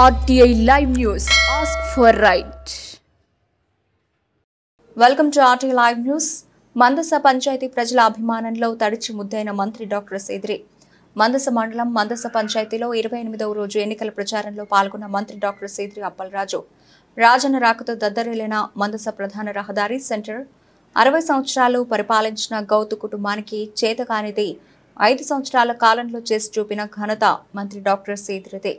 RTI Live News. Ask for right. Welcome to RTI Live News. Mandasa panchayat ప్రజల అభిమానంలో తడిచి ముద్దైన మంత్రి doctor సేద్రి. Mandasa మండలం మందస పంచాయతీలో 28వ రోజు ఎన్నికల ప్రచారంలో పాల్గొన్న మంత్రి డాక్టర్ సేద్రి అప్పలరాజు రాజన్న రాకతో దద్దరిల్లిన మందస ప్రధాన రహదారి సెంటర్ 60 సంవత్సరాలు పరిపాలించిన గౌతు కుటుంబానికి చేతకానిది 5 సంవత్సరాల కాలంలో చేసి చూపిన ఘనత మంత్రి డాక్టర్ సేద్రిదే.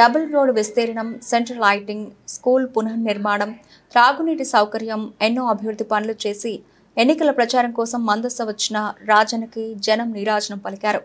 డబుల్ రోడ్ విస్తీర్ణం, సెంట్రల్ లైటింగ్, స్కూల్ పునర్నిర్మాణం, త్రాగునీటి సౌకర్యం ఎన్నో అభివృద్ధి పనులు చేసి ఎన్నికల ప్రచారం కోసం మందస వచ్చిన రాజన్నకి జనం నీరాజనం పలికారు.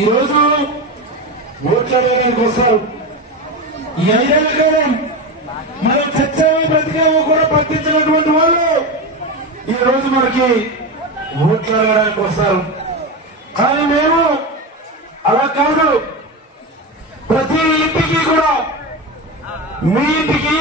ఈ రోజు ఓట్ల వేయడానికి వస్తారు. ఈ 5 ఏళ్ల కాలం మనం చచ్చామో బ్రతికామో కూడా పట్టించినటువంటి వాళ్ళు ఈ రోజు మనకి ఓట్లు వేయడానికి వస్తారు. కానీ మేము అలా కాదు, ప్రతి ఇంటికి కూడా మీ ఇంటికి